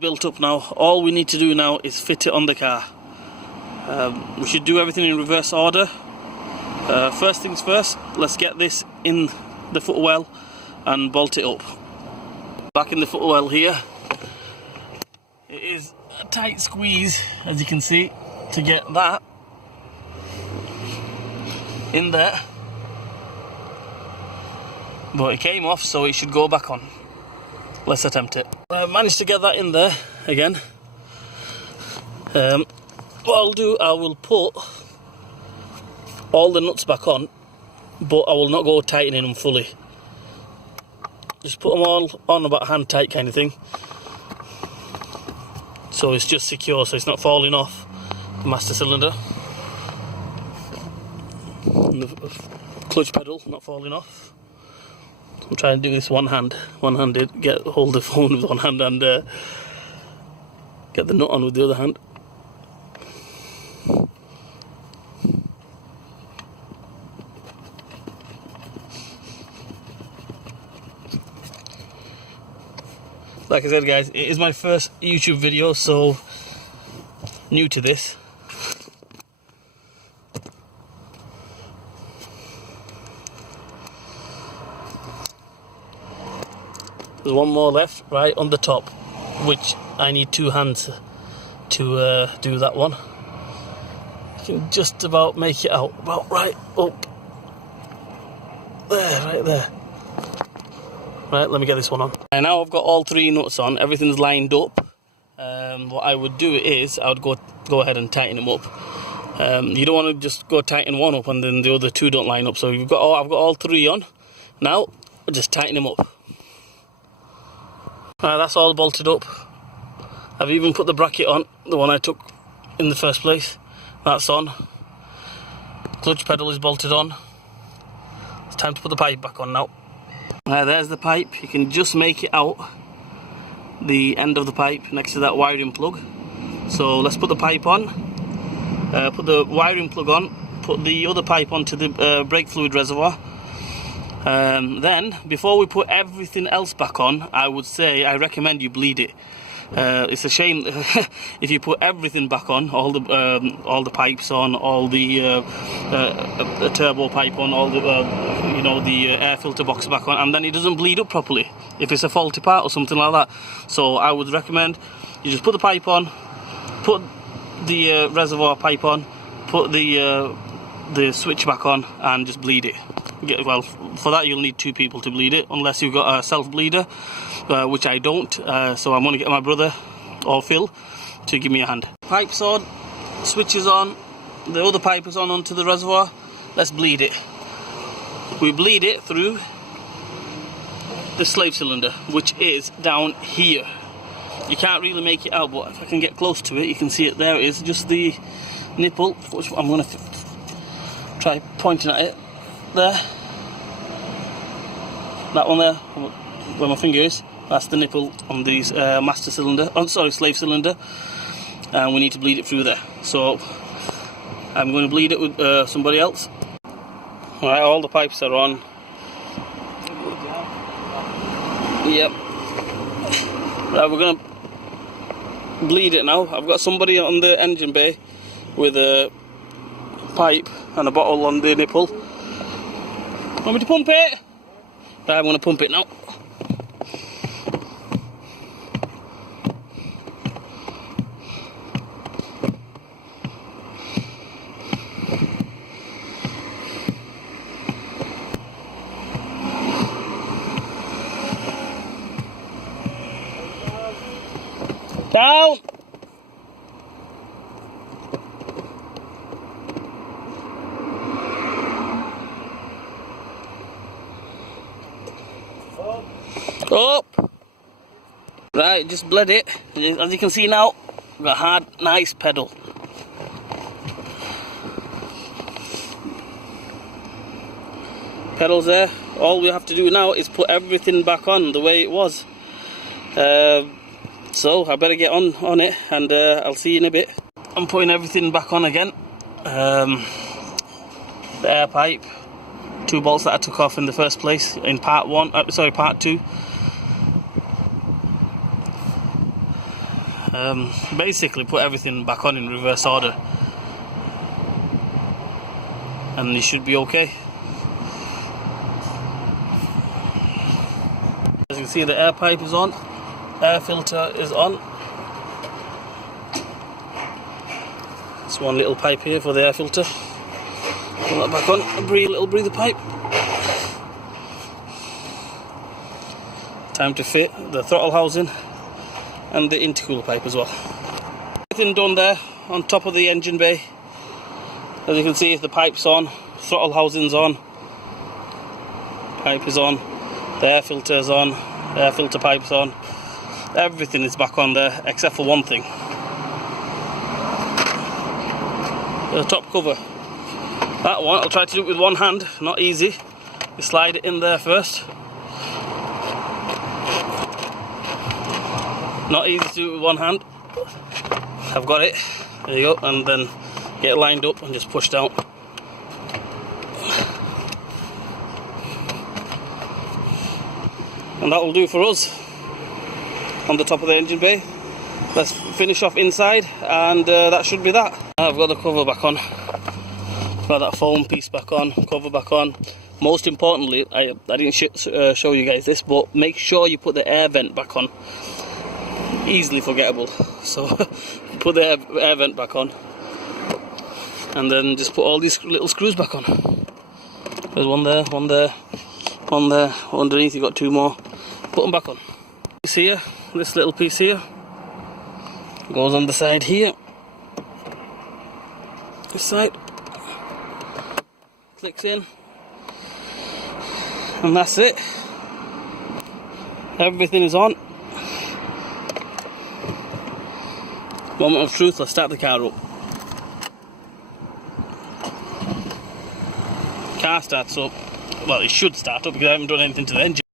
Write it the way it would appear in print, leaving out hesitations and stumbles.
built up now. All we need to do now is fit it on the car. We should do everything in reverse order. First things first, let's get this in the footwell and bolt it up. Back in the footwell here, it is a tight squeeze, as you can see, to get that in there, but it came off, so it should go back on. Let's attempt it. I managed to get that in there again. What I'll do, I will put all the nuts back on, but I will not go tightening them fully. Just put them all on about hand tight kind of thing, so it's just secure, so it's not falling off the master cylinder. And the clutch pedal not falling off. I'm trying to do this one-handed, get hold of the phone with one hand and get the nut on with the other hand. Like I said, guys, it is my first YouTube video, so new to this. There's one more left, right on the top, which I need two hands to do that one. I can just about make it out, about right up there, right there. Right, let me get this one on. And now I've got all three nuts on, everything's lined up. What I would do is, I would go ahead and tighten them up. You don't want to just go tighten one up and then the other two don't line up. So I've got all three on. Now, I'll just tighten them up. That's all bolted up. I've even put the bracket on, the one I took in the first place. That's on. Clutch pedal is bolted on. It's time to put the pipe back on now. There's the pipe. You can just make it out, the end of the pipe next to that wiring plug. So let's put the pipe on, put the wiring plug on, put the other pipe onto the brake fluid reservoir. Then, before we put everything else back on, I recommend you bleed it. It's a shame if you put everything back on, all the pipes on, all the turbo pipe on, all the the air filter box back on, and then it doesn't bleed up properly if it's a faulty part or something like that. So I would recommend you just put the pipe on, put the reservoir pipe on, put the switch back on, and just bleed it. Well, for that you'll need two people to bleed it, unless you've got a self bleeder, which I don't, so I'm going to get my brother or Phil to give me a hand. Pipe's on, switch is on, the other pipe is on onto the reservoir. Let's bleed it. We bleed it through the slave cylinder, which is down here. You can't really make it out, but if I can get close to it, you can see it. There it is, just the nipple, which I'm going to try pointing at it. There, that one there, where my finger is, that's the nipple on these master cylinder, slave cylinder, and we need to bleed it through there. So I'm going to bleed it with somebody else. Alright, all the pipes are on. Yep. Right, we're going to bleed it now. I've got somebody on the engine bay with a pipe and a bottle on the nipple. Want me to pump it? Right, I'm going to pump it now. Down! Up! Right, just bled it. As you can see now, we've got a hard, nice pedal. Pedals there. All we have to do now is put everything back on the way it was. So I better get on it, and I'll see you in a bit. I'm putting everything back on again. The air pipe, 2 bolts that I took off in the first place in part 2. Basically put everything back on in reverse order and you should be okay. As you can see, the air pipe is on, air filter is on. It's one little pipe here for the air filter. Put that back on, a little breather pipe. Time to fit the throttle housing and the intercooler pipe as well. Everything done there on top of the engine bay. As you can see, the pipe's on, throttle housing's on, pipe is on, the air filter's on, air filter pipe's on. Everything is back on there except for one thing. The top cover. That one, I'll try to do it with one hand, not easy. You slide it in there first. Not easy to do it with one hand. I've got it. There you go. And then get it lined up and just push down. And that will do for us on the top of the engine bay. Let's finish off inside, and that should be that. I've got the cover back on. Got that foam piece back on, cover back on. Most importantly, I didn't show you guys this, but make sure you put the air vent back on. Easily forgettable. So put the air vent back on, and then just put all these little screws back on. There's one there, one there, one there. Underneath you got two more. Put them back on. This here, this little piece here, goes on the side here. This side clicks in, and that's it. Everything is on. Moment of truth, let's start the car up. Car starts up. Well, it should start up because I haven't done anything to the engine.